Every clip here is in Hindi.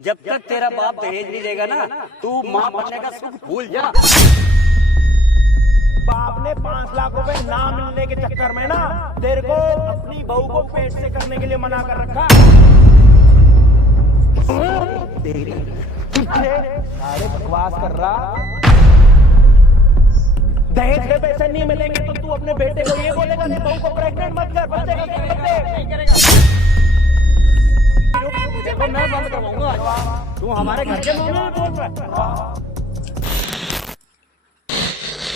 जब तक तेरा बाप दहेज नहीं देगा ना, तू माँ बनने का सुख भूल जा। बाप ने 5 लाख रुपए ना मिलने के चक्कर में ना तेरे को अपनी बहू को पेट से करने के लिए मना कर रखा। अरे बकवास कर रहा। दहेज के पैसे नहीं मिलेंगे तो तू अपने बेटे को ये बोलेगा कि बहू को प्रेग्नेंट मत कर, बच्चे का नहीं करेगा। देखो मैं बंद करवाऊंगा। तू हमारे घर के मुंह में बोल रहा।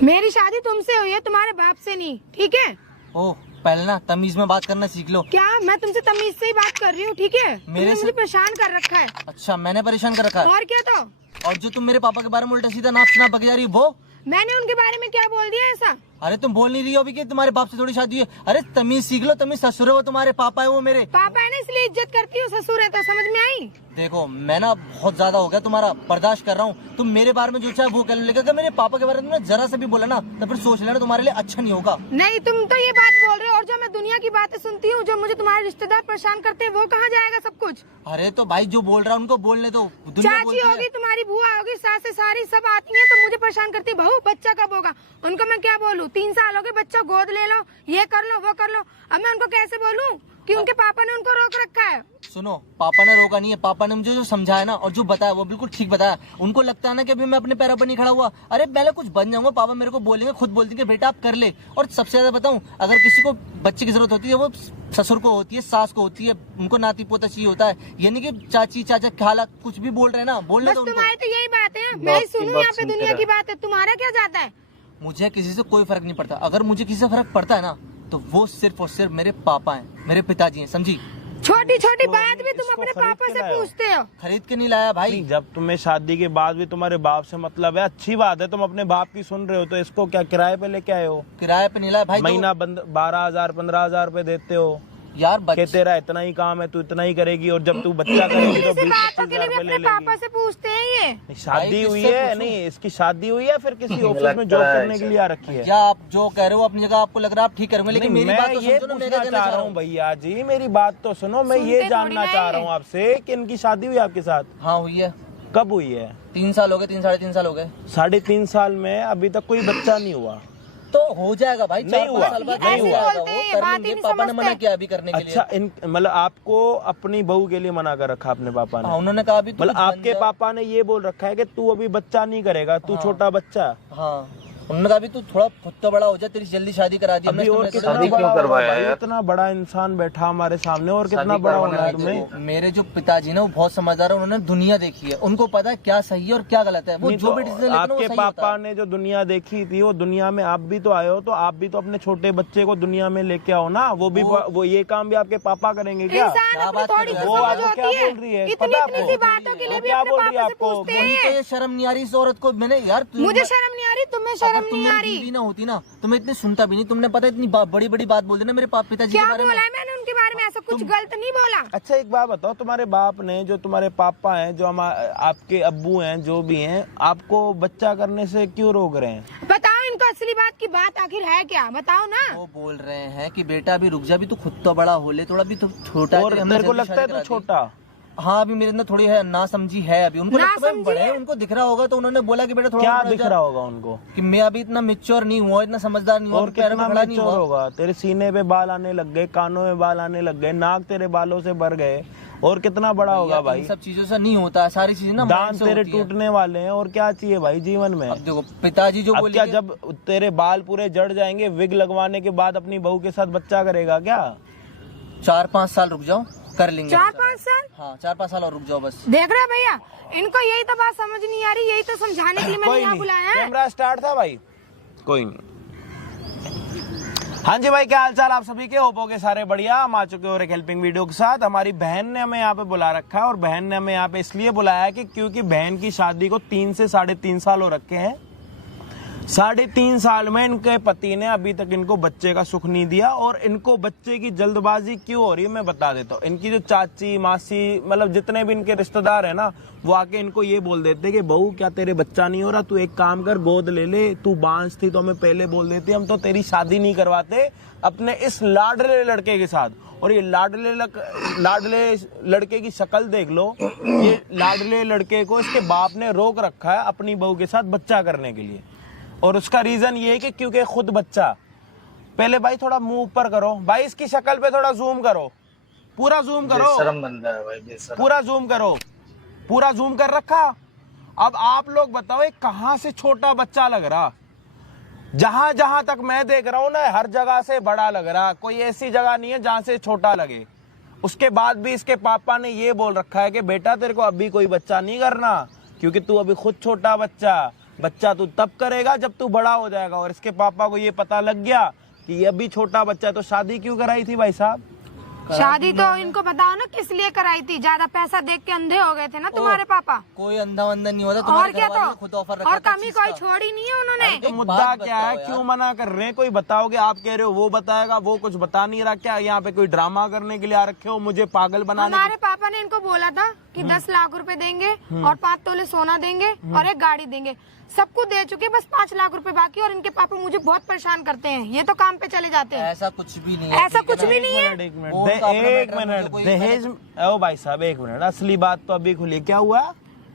मेरी शादी तुमसे हुई है, तुम्हारे बाप से नहीं, ठीक है? ओह, पहले ना तमीज में बात करना सीख लो। क्या मैं तुमसे तमीज से ही बात कर रही हूँ, ठीक है? तुमने मुझे परेशान कर रखा है। अच्छा, मैंने परेशान कर रखा है? और क्या तो? और जो तुम मेरे पापा के बारे में उल्टा सीधा नाप शनाप बक जा रही वो? मैंने उनके बारे में क्या बोल दिया ऐसा? अरे तुम बोल नहीं रही हो अभी कि तुम्हारे बाप से थोड़ी शादी है? अरे तमीज सीख लो, तमीज ससुर है वो तुम्हारे, पापा है वो मेरे। पापा है ना, इसलिए इज्जत करती हूँ, ससुर है तो समझ में आई? देखो मैं ना बहुत ज्यादा हो गया तुम्हारा, बर्दाश्त कर रहा हूँ। तुम मेरे बारे में जो चाहे वो कह लो, लेकिन अगर मेरे पापा के बारे में जरा से भी बोला ना तो फिर सोच लेना तुम्हारे लिए अच्छा नहीं होगा। नहीं, तुम तो ये बात बोल रहे हो, और जो मैं दुनिया की बातें सुनती हूँ, जो मुझे तुम्हारे रिश्तेदार परेशान करते हैं, वो कहाँ जाएगा सब कुछ? अरे तो भाई जो बोल रहा है उनको बोलने दो। चाची होगी, तुम्हारी बुआ होगी, सास सारी सब आती हैं तो मुझे परेशान करती है। बहू बच्चा कब होगा? उनको मैं क्या बोलूँ? 3 साल हो गए, बच्चा गोद ले लो, ये कर लो वो कर लो। अब मैं उनको कैसे बोलूँ कि उनके पापा ने उनको रोक रखा है? सुनो, पापा ने रोका नहीं है, पापा ने मुझे जो समझाया ना और जो बताया वो बिल्कुल ठीक बताया। उनको लगता है ना कि अभी मैं अपने पैरों पर नहीं खड़ा हुआ। अरे पहले कुछ बन जाऊंगा, पापा मेरे को बोलेंगे, खुद बोलते हैं कि बेटा आप कर ले। और सबसे ज्यादा बताऊं, अगर किसी को बच्चे की जरूरत होती है वो ससुर को होती है, सास को होती है, उनको नाती पोता चाहिए होता है। ये नहीं कि चाची चाचा खाला कुछ भी बोल रहे हैं ना, बोलने दो उनको। तुम्हारी तो यही बात है, मैं सुनूं यहाँ पे दुनिया की बात है, तुम्हारा क्या जाता है? मुझे किसी से कोई फर्क नहीं पड़ता। अगर मुझे किसी से फर्क पड़ता है ना तो वो सिर्फ और सिर्फ मेरे पापा हैं, मेरे पिताजी हैं, समझी? छोटी छोटी बात भी तुम अपने पापा से पूछते हो? खरीद के नहीं लाया भाई। जब तुम्हें शादी के बाद भी तुम्हारे बाप से मतलब है, अच्छी बात है, तुम अपने बाप की सुन रहे हो, तो इसको क्या किराए पे लेके आए हो? किराए पे नहीं लाया भाई। महीना 12,000 15,000 रुपए देते हो यार कि तेरा इतना ही काम है, तू इतना ही करेगी, और जब तू बच्चा करेगी तो 20-25,000 रुपए ले पापा लेगी। से पूछते हैं ये? शादी हुई है? नहीं, इसकी शादी हुई है, फिर किसी ऑफिस में जॉब करने के लिए आ रखी है? क्या आप जो कह रहे हो अपनी जगह आपको लग रहा है आप ठीक करोगे, लेकिन मेरी बात तो ये समझो ना। पूछना चाह रहा हूँ भैया जी, मेरी बात तो सुनो। मैं ये जानना चाह रहा हूँ आपसे कि इनकी शादी हुई आपके साथ? हाँ हुई है। कब हुई है? 3 साल हो गए, 3 साढ़े 3 साल हो गए। 3.5 साल में अभी तक कोई बच्चा नहीं हुआ? तो हो जाएगा भाई, नहीं हुआ, नहीं हुआ, वो कर लेंगे। पापा ने मना किया अभी करने के लिए। अच्छा, मतलब आपको अपनी बहू के लिए मना कर रखा अपने पापा ने? हाँ, उन्होंने कहा अभी मतलब आपके पापा ने ये बोल रखा है कि तू अभी बच्चा नहीं करेगा, तू छोटा बच्चा। हाँ, उन्होंने कहा अभी तू थोड़ा खुद तो बड़ा हो जा, तेरी जल्दी शादी करा दी अभी। और कितना बड़ा करवाया? इतना बड़ा इंसान बैठा हमारे सामने, और कितना बड़ा होना है तुम्हें? मेरे जो पिताजी ना वो बहुत समझदार है, उन्होंने दुनिया देखी है, उनको पता है क्या सही है और क्या गलत है। वो जो भी डिसीजन लेते हैं वो आपके सही होता पापा है। ने जो दुनिया देखी थी, वो दुनिया में आप भी तो आए हो, तो आप भी तो अपने छोटे बच्चे को दुनिया में लेके आओ ना। वो ये काम भी आपके पापा करेंगे क्या? इंसान अपनी थोड़ी सी वो समझ आपको क्या होती है, बोल रही है? इतनी पता है इतनी आपको? सी बातों के लिए भी क्या अपने बोल रही है पापा से आपको? पूछते मुझे तो हैं। ये शर्म नहीं आ रही इस औरत को। मैंने यार मुझे शर्म नहीं आ रही, तुम्हें शर्म नहीं आ रही? ना होती ना तो मैं इतनी सुनता भी नहीं। तुमने पता इतनी बड़ी बड़ी बात बोल दी ना मेरे पिताजी के क्या बारे में। बोला है मैंने उनके बारे में? ऐसा कुछ गलत नहीं बोला। अच्छा एक बात बताओ, तुम्हारे बाप ने, जो तुम्हारे पापा हैं, जो आपके अब्बू हैं, जो भी हैं, आपको बच्चा करने से क्यों रोक रहे हैं? बताओ इनको असली बात की बात आखिर है क्या, बताओ ना। वो बोल रहे हैं कि बेटा अभी रुक जा, अभी तू खुद तो बड़ा हो ले, थोड़ा भी तो छोटा है। और तेरे को लगता है तू छोटा? हाँ, अभी मेरे अंदर थोड़ी है ना समझी है। अभी उनको लगता है बड़े हैं, उनको दिख रहा होगा, तो उन्होंने बोला कि बेटा थोड़ा क्या दिख रहा होगा उनको? कि मैं अभी इतना मैच्योर नहीं हुआ, इतना समझदार नहीं हुआ, और कितना मैच्योर होगा? तेरे सीने पे बाल आने लग गए, कानों में बाल आने लग गए, नाक तेरे बालों से भर गए, और कितना बड़ा होगा भाई? सब चीजों से नहीं होता, सारी चीजें ना दांत तेरे टूटने वाले हैं, और क्या चाहिए भाई जीवन में? अब देखो पिताजी जो बोले, क्या जब तेरे बाल पूरे जड़ जाएंगे, विग लगवाने के बाद अपनी बहू के साथ बच्चा करेगा क्या? 4-5 साल रुक जाओ, कर लेंगे। 4-5 साल? हाँ, 4-5 साल और रुक जाओ बस। देख रहे भैया, इनको यही तो बात समझ नहीं आ रही, यही तो समझाने के लिए मैंने यहाँ बुलाया है। कैमरा स्टार्ट था भाई? कोई नहीं। हाँ जी भाई, क्या हालचाल आप सभी के? होपो के सारे बढ़िया। हम आ चुके हो एक हेल्पिंग वीडियो के साथ। हमारी बहन ने हमें यहाँ पे बुला रखा है, और बहन ने हमें यहाँ पे इसलिए बुलाया है कि क्योंकि बहन की शादी को 3 से 3.5 साल हो रखे हैं। 3.5 साल में इनके पति ने अभी तक इनको बच्चे का सुख नहीं दिया, और इनको बच्चे की जल्दबाजी क्यों हो रही है मैं बता देता हूँ। इनकी जो चाची मासी मतलब जितने भी इनके रिश्तेदार है ना, वो आके इनको ये बोल देते कि बहू क्या तेरे बच्चा नहीं हो रहा, तू एक काम कर गोद ले ले, तू बांझ थी तो हमें पहले बोल देती, हम तो तेरी शादी नहीं करवाते अपने इस लाडले लड़के के साथ। और ये लाडले लड़के की शक्ल देख लो, ये लाडले लड़के को इसके बाप ने रोक रखा है अपनी बहू के साथ बच्चा करने के लिए, और उसका रीजन ये है कि क्योंकि खुद बच्चा। पहले भाई थोड़ा मुंह ऊपर करो भाई, इसकी शक्ल पे थोड़ा जूम करो, पूरा जूम करो, बेशरम बंदा है भाई, बेशरम। पूरा जूम करो, पूरा जूम कर रखा। अब आप लोग बताओ ये कहां से छोटा बच्चा लग रहा? जहां जहां तक मैं देख रहा हूं ना, हर जगह से बड़ा लग रहा, कोई ऐसी जगह नहीं है जहां से छोटा लगे। उसके बाद भी इसके पापा ने ये बोल रखा है कि बेटा तेरे को अभी कोई बच्चा नहीं करना, क्योंकि तू अभी खुद छोटा बच्चा तू तब करेगा जब तू बड़ा हो जाएगा। और इसके पापा को ये पता लग गया कि ये अभी छोटा बच्चा है, तो शादी क्यों कराई थी भाई साहब? शादी तो इनको बताओ ना किस लिए कराई थी, ज्यादा पैसा देख के अंधे हो गए थे ना तुम्हारे पापा। कोई अंधा वंधा नहीं होता, और तुम्हारे क्या घर वालों ने तो, खुद ऑफर रखा और था कमी चीज़ कोई का। छोड़ी नहीं है उन्होंने। तो एक मुद्दा बात क्या है, बताओ क्यों यार। मना कर रहे हैं? कोई बताओगे, आप कह रहे हो वो बताएगा, वो कुछ बता नहीं रहा। क्या यहाँ पे कोई ड्रामा करने के लिए आ रखे हो, मुझे पागल बनाने? हमारे पापा ने इनको बोला था कि 10 लाख रुपए देंगे और 5 तोले सोना देंगे और एक गाड़ी देंगे, सब कुछ दे चुके, बस 5 लाख रुपए बाकी। और इनके पापा मुझे बहुत परेशान करते हैं, ये तो काम पे चले जाते हैं। ऐसा कुछ भी नहीं है, ऐसा ठीक है कुछ ना? भी नहीं है। एक मिनट वो उनका अपना एक मैटर है, मिनट मुझे कोई दहेज। ओ भाई साहब एक मिनट, असली बात तो अभी खुली। क्या हुआ?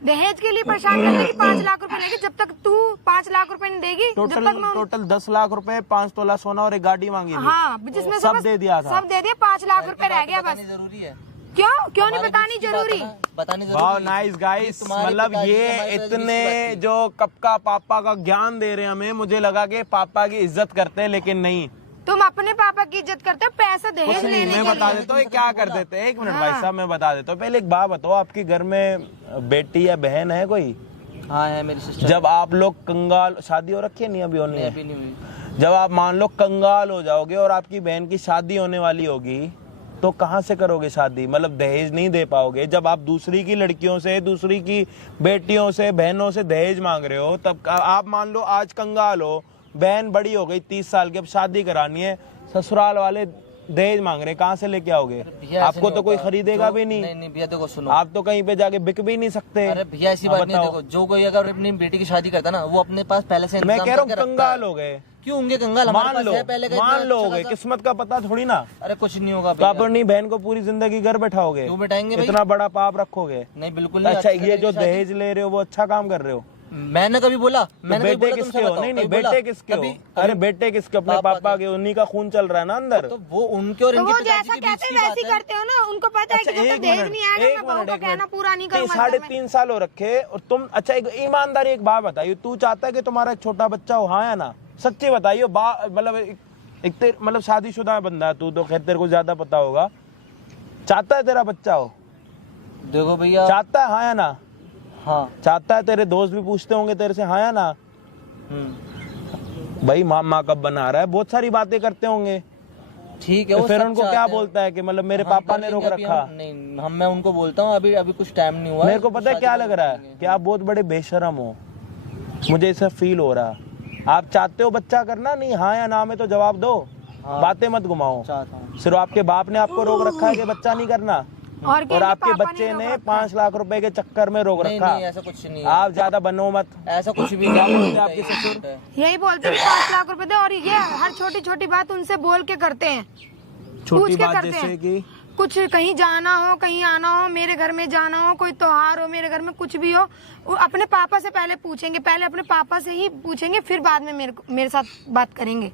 दहेज के लिए परेशान करते कि 5 लाख रुपए लेंगे, जब तक तू 5 लाख रुपए नहीं देगी जब तक मैं टोटल 10 लाख रुपए, 5 तोला सोना और एक गाड़ी मांगी थी। हाँ, जिसमें से सब बस दे दिया था। सब दे दिया, 5 लाख रुपए रह गया बस। बतानी जरूरी है, क्यों नहीं हमारे बतानी बीच की बात है जरूरी? ना, बतानी वाह जरूरी है। नाइस गाइस, तुम्हारे मतलब पिताजी ये हमारे बीच की इतने बात थी। जो कब का पापा का ज्ञान दे रहे हैं हमें, मुझे लगा कि पापा की इज्जत करते हैं, लेकिन नहीं। तुम अपने पापा की इज्जत करते हो पैसे दहेज कुछ नहीं, लेने मैं के बता लिए। देता हूँ ये क्या कर देते हैं। एक मिनट भाई साहब मैं बता देता हूँ। पहले एक बात बताओ, आपके घर में बेटी या बहन है कोई? हाँ है मेरी सिस्टर। जब आप लोग कंगाल, शादी हो रखी है? नहीं अभी होनी नहीं, है। अभी नहीं हुई। जब आप मान लो कंगाल हो जाओगे और आपकी बहन की शादी होने वाली होगी, तो कहाँ से करोगे शादी? मतलब दहेज नहीं दे पाओगे। जब आप दूसरी की लड़कियों से, दूसरी की बेटियों से, बहनों से दहेज मांग रहे हो, तब आप मान लो आज कंगाल हो, बहन बड़ी हो गई 30 साल की, अब शादी करानी है, ससुराल वाले दहेज मांग रहे, कहाँ से लेके आओगे? भैया ऐसे आपको नहीं तो कोई होता। खरीदेगा भी नहीं नहीं। भैया देखो सुनो, आप तो कहीं पे जाके बिक भी नहीं सकते। अरे भैया ऐसी बात नहीं है। देखो जो कोई अगर अपनी बेटी की शादी करता ना, वो अपने पास पहले से मैं इंतजाम कह रहा हूँ करके रखता कंगाल है। हो गए, क्यों होंगे कंगाल? हमारे मान पास लो है पहले का मान इतना लो हो अच्छा गए, खासा। किस्मत का पता थोड़ी ना। अरे कुछ नहीं होगा तो आप भैया। अपनी बहन को पूरी जिंदगी घर बैठाओगे? क्यों बैठाएंगे भाई? इतना बड़ा पाप रखोगे? नहीं बिल्कुल नहीं। अच्छा अच्छी ये जो करेंगे शादी। दहेज ले रहे हो वो अच्छा काम कर रहे हो? मैंने कभी बोला? मैंने कभी बेटे बोला किसके तुमसे हो? बताओ? नहीं नहीं कभी बोला? बेटे किसके हो? कभी- अरे बेटे किसके? अपने पापा के, उन्हीं का खून चल रहा है ना अंदर। तो वो उनके और तो इनके वो पिताजी जैसा के बीच कहते की हैं बात वैसे ही है। करते हो ना, उनको पता है कि जब तक दहेज नहीं आएगा मैं बहू का कहना पूरा नहीं करूंगा। 3.5 साल हो रखे और तुम, अच्छा एक ईमानदारी एक बात बताइए, तू चाहता है कि तुम्हारा एक छोटा बच्चा हो, हाँ या ना? सच्ची बताइए। मतलब शादीशुदा बंदा है तू, तो खैर तेरे को ज्यादा पता होगा। चाहता है तेरा बच्चा हो? देखो भैया, चाहता है हाँ या ना? हाँ। चाहता है। तेरे दोस्त भी पूछते होंगे तेरे से, हाँ या ना? भाई माँ कब बना रहा है, बहुत सारी बातें करते होंगे। ठीक है, तो वो फिर सब उनको चाहते क्या हैं। बोलता है कि मतलब मेरे हम पापा कर ने रोक लेंगे अभी रखा? नहीं मैं उनको बोलता हूँ अभी कुछ टाइम नहीं हुआ। मेरे को पता है क्या लग रहा है कि आप बहुत बड़े बेशरम हो, मुझे ऐसा फील हो रहा। आप चाहते हो बच्चा करना? नहीं हाँ या ना में तो जवाब दो, हाँ। बातें मत घुमाओ। चाहता हूँ। सिर्फ आपके बाप ने आपको रोक रखा है कि बच्चा नहीं करना, और क्या और इनके आपके पापा बच्चे रोक ने रखा है। 5 लाख रुपए के चक्कर में रोक नहीं रखा। नहीं ऐसा कुछ नहीं है। आप ज्यादा बनो मत। ऐसा कुछ भी क्या नहीं बोलते हैं है। आपके ससुर? यही बोलते हैं 5 लाख रुपए दे, और ये हर छोटी छोटी बात उनसे बोल के करते हैं, छोटी पूछ के बात करते जैसे हैं। कि कुछ कहीं जाना हो, कहीं आना हो, मेरे घर में जाना हो, कोई त्योहार हो, मेरे घर में कुछ भी हो, वो अपने पापा से पहले पूछेंगे, पहले अपने पापा से ही पूछेंगे, फिर बाद में मेरे साथ बात करेंगे।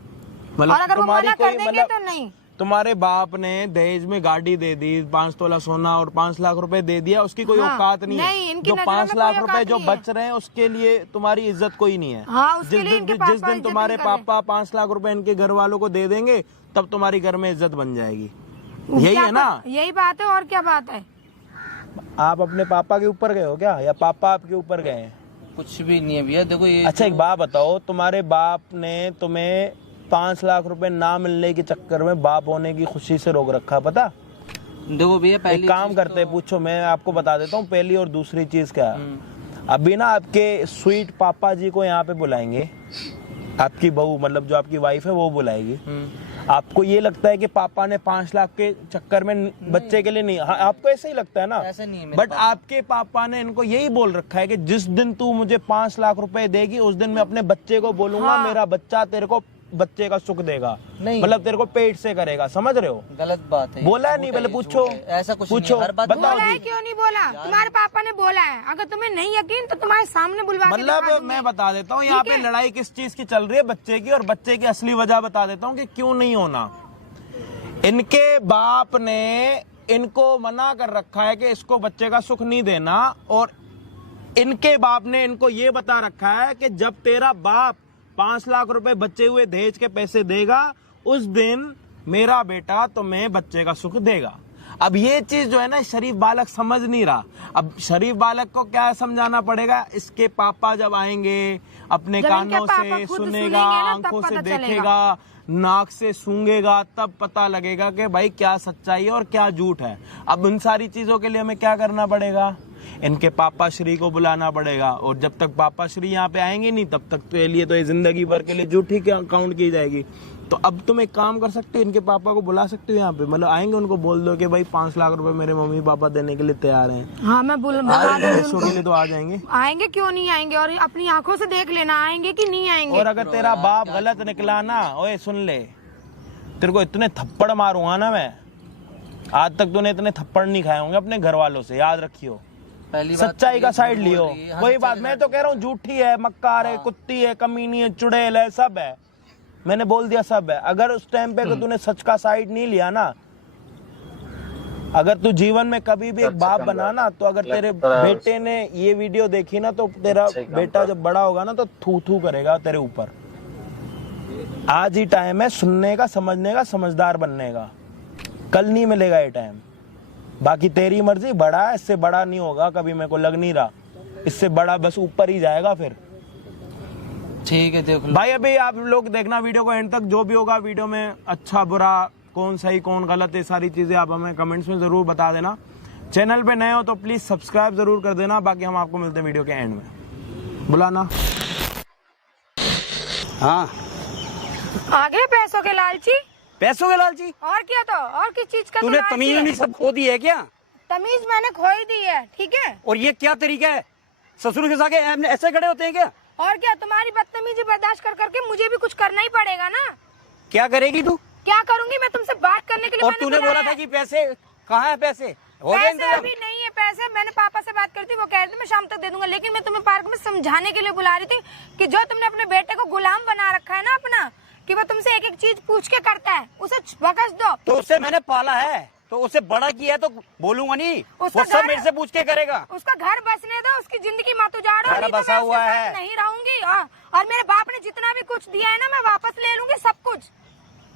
और अगर वो मना कर देंगे तो नहीं। तुम्हारे बाप ने दहेज में गाड़ी दे दी, 5 तोला सोना और 5 लाख रुपए दे दिया, उसकी कोई हाँ, औकात नहीं नहीं, है। इनकी जो नजरों 5 में लाख कोई रुपए औकात जो नहीं है। बच रहे हैं उसके लिए तुम्हारी इज्जत कोई नहीं है। हाँ, उसके लिए इनके पापा जिस दिन इज्जत तुम्हारे नहीं कर रहे। पापा 5 लाख रुपए इनके घर वालों को दे देंगे, तब तुम्हारी घर में इज्जत बन जाएगी। यही क्या है ना? यही बात है, और क्या बात है? आप अपने पापा के ऊपर गए हो क्या, या पापा आपके ऊपर गए हैं? कुछ भी नहीं है भैया। देखो ये अच्छा एक बात बताओ, तुम्हारे बाप ने तुम्हें 5 लाख रुपए ना मिलने के चक्कर में बाप होने की खुशी से रोक रखा, पता? देखो भैया पहली एक काम करते हैं, पूछो, मैं आपको बता देता हूँ पहली और दूसरी चीज क्या है। अभी ना आपके स्वीट पापा जी को यहाँ पे बुलाएंगे, आपकी बहू मतलब जो आपकी वाइफ है वो बुलाएगी। आपको ये लगता है कि पापा ने 5 लाख के चक्कर में बच्चे के लिए नहीं, हाँ आपको ऐसा ही लगता है ना? ऐसा नहीं है मेरे बट आपके पापा ने इनको यही बोल रखा है कि जिस दिन तू मुझे 5 लाख रुपए देगी उस दिन मैं अपने बच्चे को बोलूंगा हाँ। मेरा बच्चा तेरे को बच्चे का सुख देगा, नहीं। मतलब तेरे को पेट से करेगा, समझ रहे हो? गलत बात है। बोला है नहीं? पहले पूछो, ऐसा कुछ पूछो, नहीं है, हर बात बताओ बोला है जी। क्यों नहीं बोला? तुम्हारे पापा ने बोला है। अगर तुम्हें नहीं यकीन तो तुम्हारे सामने बुलवा के दिखा मतलब दूंगी। मैं बता देता हूँ यहाँ पे लड़ाई किस चीज की चल रही है, बच्चे की, और बच्चे की असली वजह बता देता हूँ कि क्यों नहीं होना। इनके बाप ने इनको मना कर रखा है कि इसको बच्चे का सुख नहीं देना, और इनके बाप ने इनको ये बता रखा है कि जब तेरा बाप 5 लाख रुपए बच्चे हुए दहेज के पैसे देगा उस दिन मेरा बेटा तुम्हें बच्चे का सुख देगा। अब ये चीज जो है ना शरीफ बालक समझ नहीं रहा। अब शरीफ बालक को क्या समझाना पड़ेगा? इसके पापा जब आएंगे अपने जब इनके कानों पापा से खुद सुनेगा, सुनेंगे ना, तब आंखों से पता चलेगा। देखेगा, नाक से सूंघेगा, तब पता लगेगा कि भाई क्या सच्चाई है और क्या झूठ है। अब उन सारी चीजों के लिए हमें क्या करना पड़ेगा? इनके पापा श्री को बुलाना पड़ेगा, और जब तक पापा श्री यहाँ पे आएंगे नहीं तब तक तो ये लिए तो ये जिंदगी भर के लिए झूठी काउंट की जाएगी। तो अब तुम एक काम कर सकते हो, इनके पापा को बुला सकते हो यहाँ पे, मतलब आएंगे उनको बोल दो कि भाई 5 लाख रुपए मेरे मम्मी पापा देने के लिए तैयार हैं। हाँ मैं बुला दूंगी के लिए तो आ जाएंगे। आएंगे, क्यों नहीं आएंगे? और अपनी आंखों से देख लेना आएंगे कि नहीं आएंगे। और अगर तेरा बाप गलत निकला ना, ओए सुन ले, तेरे को इतने थप्पड़ मारूंगा ना मैं, आज तक तूने इतने थप्पड़ नहीं खाए होंगे अपने घर वालों से, याद रखियो। पहली बात सच्चाई का साइड लियो। हाँ, कोई बात, मैं तो कह रहा हूँ झूठी है, मक्कार है, कुत्ती है, कमीनी है, चुड़ैल है, सब है, मैंने बोल दिया सब है। अगर उस टाइम पे तो तूने सच का साइड नहीं लिया ना, अगर तू जीवन में कभी भी एक बाप बना ना, तो अगर तेरे बेटे ने ये वीडियो देखी ना तो तेरा बेटा जब बड़ा होगा ना तो थू थू करेगा तेरे ऊपर। आज ही टाइम है सुनने का, समझने का, समझदार बनने का, कल नहीं मिलेगा ये टाइम। बाकी तेरी मर्जी, बड़ा है, इससे बड़ा नहीं होगा कभी, मेरे को लग नहीं रहा इससे बड़ा, बस ऊपर ही जाएगा फिर। ठीक है देख लो भाई, अभी आप लोग देखना वीडियो को एंड तक, जो भी होगा वीडियो में अच्छा बुरा, कौन सही कौन गलत, ये सारी चीजें आप हमें कमेंट्स में जरूर बता देना। चैनल पे नए हो तो प्लीज सब्सक्राइब जरूर कर देना। बाकी हम आपको मिलते हैं वीडियो के एंड में। बुलाना। हाँ, आगे पैसों के लालची। पैसों के लालची? और क्या? तो और किस चीज का? तूने तो लालची तमीज है? नहीं सब खो दी है क्या? तमीज मैंने खो ही दी है, ठीक है। और ये क्या तरीका है? ससुर के सागे ऐसे खड़े होते हैं क्या? और क्या? तुम्हारी बदतमीजी बर्दाश्त कर करके मुझे भी कुछ करना ही पड़ेगा ना। क्या करेगी तू? क्या करूंगी? मैं तुमसे बात करने के लिए और मैंने तूने बोला बुलाया था है। कि पैसे कहाँ है? पैसे हो गए पैसे इंतजाम? अभी नहीं है पैसे। मैंने पापा से बात करी थी, वो कह रहे थे मैं शाम तक दे दूंगा, लेकिन मैं तुम्हें पार्क में समझाने के लिए बुला रही थी कि जो तुमने अपने बेटे को गुलाम बना रखा है ना अपना, कि वो तुमसे एक एक चीज पूछ के करता है, उसे बकस दो। तो उससे मैंने पाला है, तो उसे बड़ा किया है, तो बोलूंगा नहीं, उसका वो सब घर- मेरे से पूछ के करेगा। उसका घर बसने दो, उसकी जिंदगी मत उजाड़ो। घर नहीं तो बसा मैं उसके हुआ साथ है। नहीं रहूंगी। और मेरे बाप ने जितना भी कुछ दिया है ना, मैं वापस ले लूंगी सब कुछ।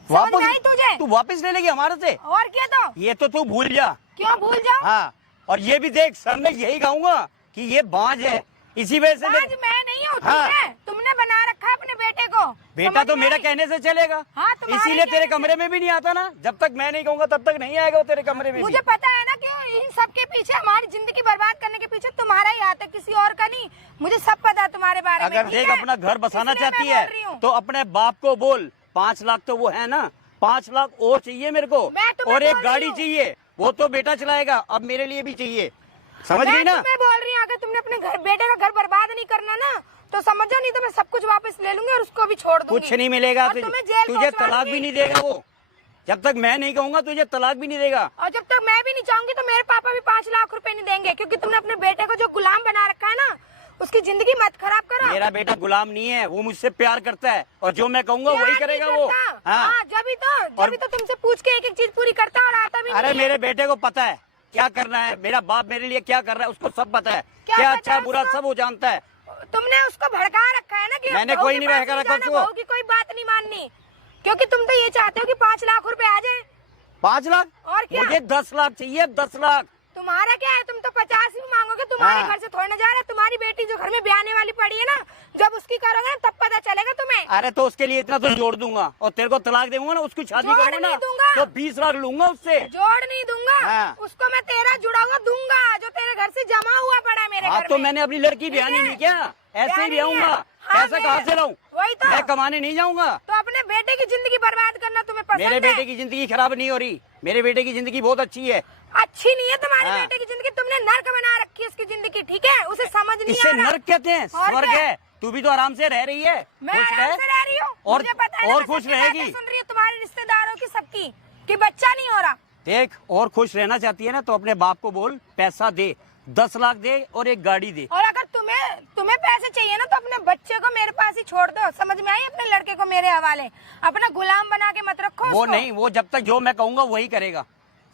समझ में आई तुझे? तू वापस ले लेगी हमारे से? और क्या? तो ये तो तू भूल जा। क्यों भूल जाओ? हाँ, और ये भी देख, सर मैं यही कहूंगा कि ये बांझ है, इसी वजह से आज मैं नहीं हूँ, हाँ। ठीक है? तुमने बना रखा है अपने बेटे को। बेटा समझ तो में मेरा आई? कहने से चलेगा। हाँ, तुम्हारे इसीलिए कहने तेरे से। कमरे में भी नहीं आता ना, जब तक मैं नहीं कहूंगा तब तक नहीं आएगा वो तेरे कमरे में भी। मुझे पता है ना कि इन सब के पीछे, हमारी जिंदगी बर्बाद करने के पीछे तुम्हारा ही हाथ है, किसी और का नहीं। मुझे सब पता है तुम्हारे बारे में। अगर ठीक देख है? अपना घर बसाना इसलिए मैं चाहती बोल रही है हूँ। तो अपने बाप को बोल 5 लाख तो वो है ना, 5 लाख और चाहिए मेरे को, मैं तुम्हें और बोल एक रही गाड़ी हूँ। चाहिए, वो तो बेटा चलाएगा, अब मेरे लिए भी चाहिए। समझ गई ना? मैं बोल रही हूँ, अगर तुमने अपने घर बेटे का घर बर्बाद नहीं करना ना तो समझो, नहीं तो मैं सब कुछ वापस ले लूंगी और उसको भी छोड़ दूंगी। कुछ नहीं मिलेगा और तुम्हें जेल तुझे, पहुंचवा तलाक दूंगी। भी नहीं देगा वो, जब तक मैं नहीं कहूंगा तुझे तलाक भी नहीं देगा। और जब तक मैं भी नहीं चाहूंगी तो मेरे पापा भी 5 लाख रुपए नहीं देंगे, क्योंकि तुमने अपने बेटे को जो गुलाम बना रखा है ना, उसकी जिंदगी मत खराब करो। मेरा बेटा गुलाम नहीं है, वो मुझसे प्यार करता है, और जो मैं कहूंगा प्यार वही नहीं करेगा वो। करता। हाँ, हाँ, जब भी तो तुमसे पूछ के एक एक चीज पूरी करता और आता भी अरे नहीं है। मेरे बेटे को पता है क्या करना है, मेरा बाप मेरे लिए क्या कर रहा है उसको सब पता है, क्या क्या पता अच्छा है बुरा उसको? सब वो जानता है। तुमने उसको भड़का रखा है ना कि मैंने बहू कोई के नहीं पास भड़का रखा जाना, उसको। बहू की कोई बात नहीं माननी, क्योंकि तुम तो ये चाहते हो कि 5 लाख रुपए आ जाए। 5 लाख? और क्या? मुझे 10 लाख चाहिए, 10 लाख। तुम्हारा क्या है? तुम तो 50 ही मांगोगे। तुम्हारे हाँ। घर से थोड़ी ना जा रहा है। तुम्हारी बेटी जो घर में ब्याने वाली पड़ी है ना, जब उसकी करोगे ना तब पता चलेगा तुम्हें। अरे तो उसके लिए इतना तो जोड़ दूंगा, और तेरे को तलाक दूंगा ना, उसकी शादी जोड़ करूंगा नहीं ना दूंगा। तो 20 लाख लूंगा उससे। जोड़ नहीं दूंगा। हाँ। उसको मैं तेरा जुड़ा हुआ दूंगा, जो तेरे घर से जमा हुआ पड़ा है मेरे हाँ घर तो में। मैंने अपनी लड़की ब्यानी ठीक है? नहीं क्या, ऐसे ही ब्याह नहीं है। ब्याऊंगा। हाँ, पैसा कहाँ से लाऊं? वही तो। मैं कमाने नहीं जाऊंगा। तो अपने बेटे की जिंदगी बर्बाद करना तुम्हें पसंद मेरे है? बेटे की जिंदगी खराब नहीं हो रही, मेरे बेटे की जिंदगी बहुत अच्छी है। अच्छी नहीं है तुम्हारे हाँ। बेटे की जिंदगी, तुमने नर्क बना रखी है उसकी जिंदगी, ठीक है? उसे समझ नहीं इसे आ रहा। नर्क कहते हैं, और स्वर्ग क्या? है। तू भी तो आराम से रह रही है, मैं खुश आराम रह। से रह रही हूँ, और मुझे पता है ना, और मैं खुश सबकी बातें रहेगी। सुन रही हूँ तुम्हारे रिश्तेदारों की, सबकी, कि बच्चा नहीं हो रहा। देख, और खुश रहना चाहती है ना तो अपने बाप को बोल पैसा दे, 10 लाख दे और एक गाड़ी दे। और अगर तुम्हें पैसे चाहिए ना तो अपने बच्चे को मेरे पास ही छोड़ दो, समझ में आई? अपने लड़के को मेरे हवाले, अपना गुलाम बना के मत रखो वो उसको। नहीं, वो जब तक जो मैं कहूंगा वही करेगा,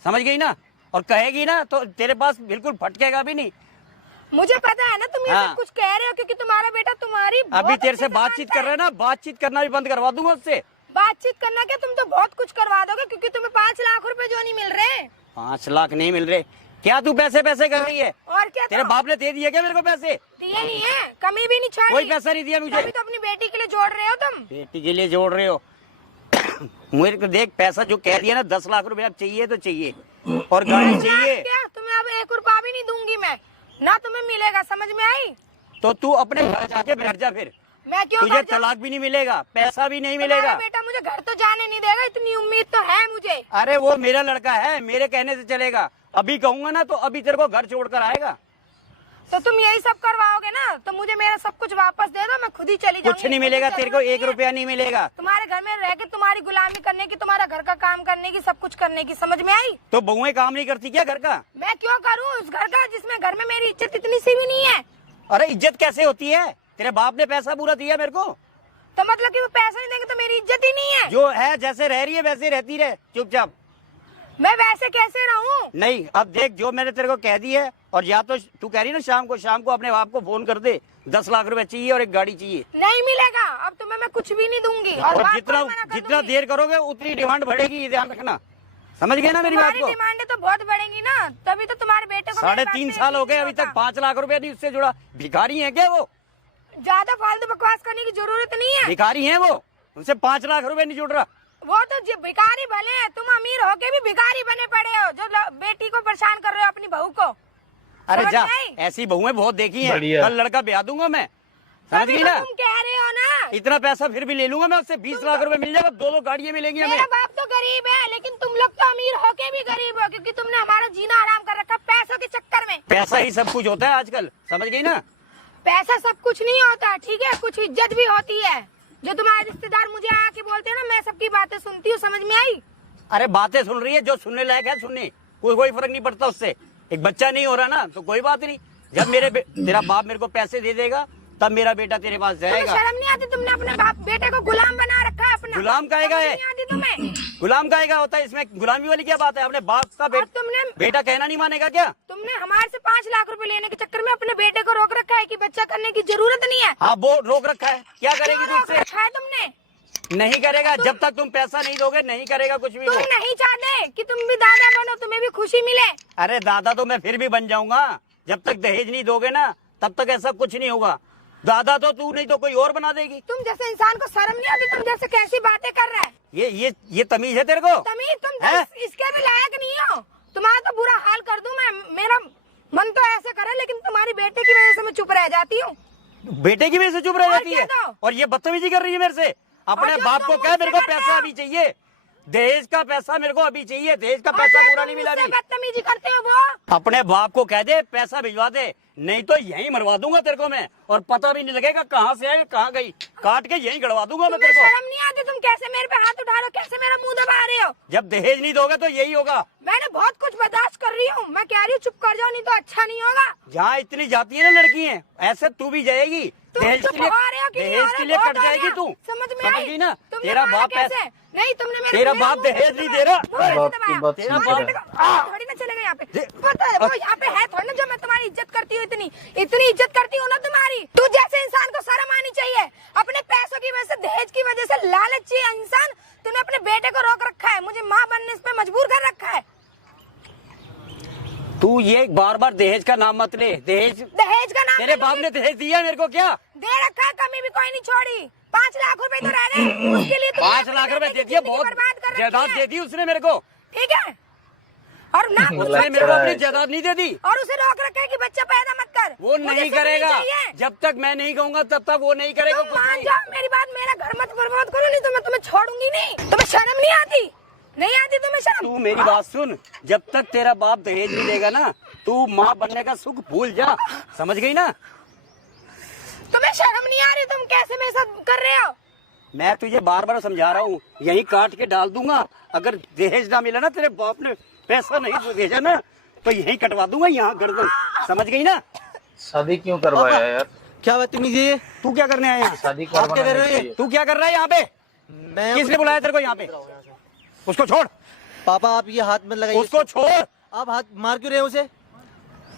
समझ गई ना? और कहेगी ना तो तेरे पास बिल्कुल फटकेगा भी नहीं। मुझे पता है ना तुम ये हाँ। सब कुछ कह रहे हो क्योंकि तुम्हारा बेटा तुम्हारी अभी बहुत तेरे अच्छे से बातचीत जानता कर रहे हैं ना, बातचीत करना भी बंद करवा दूंगा उससे। बातचीत करना क्या, तुम तो बहुत कुछ करवा दोगे क्योंकि तुम्हें 5 लाख रुपए जो नहीं मिल रहे। 5 लाख नहीं मिल रहे, क्या तू पैसे पैसे कर रही है? और क्या तेरे तो? बाप ने दे दिए क्या मेरे को पैसे? दिए नहीं है, कमी भी नहीं छोड़ी। कोई पैसा नहीं दिया मुझे। अभी तो अपनी बेटी के लिए जोड़ रहे हो तुम। बेटी के लिए जोड़ रहे हो? मेरे को देख, पैसा जो कह दिया ना 10 लाख रुपए अब चाहिए तो चाहिए, और गाड़ी चाहिए। क्या तुम्हें अब 1 रुपया भी नहीं दूंगी मैं, ना तुम्हें मिलेगा, समझ में आई? तो तू अपने घर जाके बैठ जा, फिर मैं क्यों तुझे घर जाऊं? तलाक भी नहीं मिलेगा, पैसा भी नहीं तुम्हारा मिलेगा। बेटा मुझे घर तो जाने नहीं देगा, इतनी उम्मीद तो है मुझे। अरे वो मेरा लड़का है, मेरे कहने से चलेगा। अभी कहूंगा ना तो अभी तेरे को घर छोड़ कर आएगा। तो तुम यही सब करवाओगे ना, तो मुझे मेरा सब कुछ वापस दे दो, मैं खुद ही चली जाऊंगी। कुछ नहीं मिलेगा तेरे को, 1 रुपया नहीं मिलेगा। तुम्हारे घर में रह के तुम्हारी गुलामी करने की, तुम्हारा घर का काम करने की, सब कुछ करने की, समझ में आई? तो बहुएं काम नहीं करती क्या घर का? मैं क्यों करूँ उस घर का जिसमें घर में मेरी इज्जत इतनी सी भी नहीं है? अरे इज्जत कैसे होती है? तेरे बाप ने पैसा पूरा दिया मेरे को, तो मतलब कि वो पैसा नहीं देंगे तो मेरी इज्जत ही नहीं है? जो है जैसे रह रही है वैसे रहती रहे चुपचाप। मैं वैसे कैसे रहूं? नहीं, अब देख जो मैंने तेरे को कह दी है, और या तो तू कह रही ना शाम को अपने बाप को फोन कर दे, 10 लाख रुपए चाहिए और एक गाड़ी चाहिए। नहीं मिलेगा, अब तुम्हें मैं कुछ भी नहीं दूंगी। और बात जितना को मना कर जितना दूंगी। देर करोगे उतनी डिमांड बढ़ेगी, ये ध्यान रखना, समझ गए ना मेरी बात तुम्हारी को? डिमांडें तो बहुत बढ़ेंगी ना, तभी तो तुम्हारे बेटे को मेरे 3.5 पास साल हो गए, नहीं अभी तक होता। 5 लाख रुपए नहीं उससे जुड़ा। भिखारी है क्या वो? ज्यादा फालतू बकवास करने की जरूरत नहीं है। भिखारी है वो, उनसे 5 लाख रुपए नहीं जुड़ रहा। वो तो भिखारी भले हैं, तुम अमीर होके भी भिखारी बने पड़े हो, जो बेटी को परेशान कर रहे हो अपनी बहू को। अरे समझ जा, में आई? ऐसी बहुएं बहुत देखी हैं। कल लड़का ब्याह दूंगा मैं, समझ तभी गई तो ना? तुम कह रहे हो ना, इतना पैसा फिर भी ले लूंगा मैं उससे, 20 लाख रुपए मिल जाएगा, 2 गाड़ियां मिलेंगी मेरा हमें। बाप तो गरीब है, लेकिन तुम लोग तो अमीर होके भी गरीब हो क्योंकि तुमने हमारा जीना हराम कर रखा पैसों के चक्कर में। पैसा ही सब कुछ होता है आजकल, समझ गई ना? पैसा सब कुछ नहीं होता, ठीक है? कुछ इज्जत भी होती है। जो तुम्हारे रिश्तेदार मुझे आके बोलते हैं ना, मैं सबकी बातें सुनती हूँ, समझ में आई? अरे बातें सुन रही है, जो सुनने लायक है सुनने, कोई फर्क नहीं पड़ता उससे। एक बच्चा नहीं हो रहा ना तो कोई बात नहीं, जब तेरा बाप मेरे को पैसे दे देगा तब मेरा बेटा तेरे पास तुम्हें जाएगा। शर्म नहीं आती? तुमने अपने बाप बेटे को गुलाम बना रखा है अपना। गुलाम काहेगा है? शर्म नहीं आती तुम्हें? गुलाम काहेगा होता है, इसमें गुलामी वाली क्या बात है? अपने बाप का और तुमने बेटा कहना नहीं मानेगा क्या? तुमने हमारे से 5 लाख रुपए लेने के चक्कर में अपने बेटे को रोक रखा है कि बच्चा करने की जरूरत नहीं है। हाँ, वो रोक रखा है, क्या करेगी क्यों रोक तुझसे? रखा है तुमने? नहीं करेगा, जब तक तुम पैसा नहीं दोगे नहीं करेगा कुछ भी तुम वो। नहीं चाहते कि तुम भी दादा बनो, तुम्हें भी खुशी मिले? अरे दादा तो मैं फिर भी बन जाऊंगा, जब तक दहेज नहीं दोगे ना तब तक ऐसा कुछ नहीं होगा। दादा तो तू नहीं तो कोई और बना देगी। तुम जैसे इंसान को शर्म नहीं आती? तुम जैसे कैसी बातें कर रहा है? ये तमीज है तेरे को? तमीज तुम हैं? इसके भी लायक नहीं हो। तुम्हारा तो बुरा हाल कर दूं मैं, मेरा मन तो ऐसे करे, लेकिन तुम्हारी बेटे की वजह से मैं चुप रह जाती हूँ। बेटे की वजह से चुप रह और जाती क्या है, तो? और ये बदतमीजी कर रही है मेरे से। अपने और जो बाप तुम को कह मेरे को मुझसे करते पैसा हो। अभी चाहिए, दहेज का पैसा मेरे को अभी चाहिए, दहेज का और पैसा जो पूरा तुम नहीं मिला मुझसे अभी। बदतमीजी करते हो वो। अपने बाप को कह दे पैसा भिजवा दे, नहीं तो यहीं मरवा दूंगा तेरे को मैं, और पता भी नहीं लगेगा कहाँ से आई कहाँ गई, काट के यहीं गड़वा दूंगा मैं तुम्हें तेरे को। शर्म नहीं आती? तुम कैसे मेरे पे हाथ उठा रहे हो, कैसे मेरा मुंह दबा रहे हो? जब दहेज नहीं दोगे तो यही होगा। मैंने बहुत कुछ बर्दाश्त कर रही हूँ, मैं कह रही हूँ चुप कर जाओ, नहीं तो अच्छा नहीं होगा। जहाँ इतनी जाती है ना लड़की है, ऐसे तू भी जाएगी। तुम दहेज चुप के लिए, हो रहे हो कि नहीं हो दहेज रहे? के लिए बहुत कट हो जाएगी गया। तू, समझ में समझ आई? गई ना? तुमने तेरा मारा बाप कैसे? नहीं, तुमने मेरे तेरा मेरा बाप मुंह दहेज पे नहीं दबाया। दे रहा। थोड़ी बाप दबाया। की बात तेरा तुम्हारे बाप- बेटे को थोड़ी ना चलेगा यहाँ पे। पता है वो यहाँ पे है थोड़ी ना, जो मैं तुम्हारी इज्जत करती हूँ, इतनी इज्जत करती हूँ ना तुम्हारी। तू जैसे इंसान को शर्म आनी चाहिए। अपने पैसों की वजह से, दहेज की वजह से लालची इंसान तूने अपने बेटे को रोक रखा है, मुझे माँ बनने पे मजबूर कर रखा है। तू ये बार बार दहेज का नाम मत ले। दहेज दहेज का नाम तेरे बाप ने दहेज दिया मेरे को क्या? दे रखा है, कमी भी कोई नहीं छोड़ी। 5 लाख रुपए तो रह गए, उसके लिए तुमने 5 लाख अपने रुपए बेटे दे की दिए, जिंदगी बहुत बर्बाद कर रखी जायदाद है। दे दी उसने मेरे को। ठीक है, और ना उसने मेरे को अपनी जायदाद नहीं दे दी, और उसे रोक रखा है कि बच्चा पैदा मत कर। वो मुझे नहीं सुख करेगा। चाहिए। जब तक मैं नहीं कहूँगा तब तक वो नहीं करेगा। तुम मान जाओ मेरी बात, मेरा घर मत बर्बाद करो, नहीं तो मैं तुम्हें छोड़ूंगी नहीं। तुम्हें शर्म नहीं आती? नहीं आती तुम्हें शर्म? तू मेरी बात सुन, जब तक तेरा बाप दहेज नहीं देगा ना, तू माँ बनने का सुख भूल जा, समझ गई ना? तुम्हें शर्म नहीं आ रही? तुम कैसे मेरे साथ कर रहे हो? मैं तुझे बार बार समझा रहा हूँ, यही काट के डाल दूंगा। अगर दहेज ना मिला ना, तेरे बाप ने पैसा नहीं भेजा ना, तो यही कटवा दूंगा यहाँ गर्दन, समझ गई ना? शादी क्यों करवाया यार? क्या बदतमीजी है? तू क्या करने आया यहाँ? शादी आप क्या कर रहे हैं? तू क्या कर रहा है यहाँ पे? मैं किसने बुलाया तेरे को यहाँ पे? उसको छोड़, पापा आप ये हाथ में लगाइए। उसको छोड़। आप हाथ मार क्यों रहे हो उसे?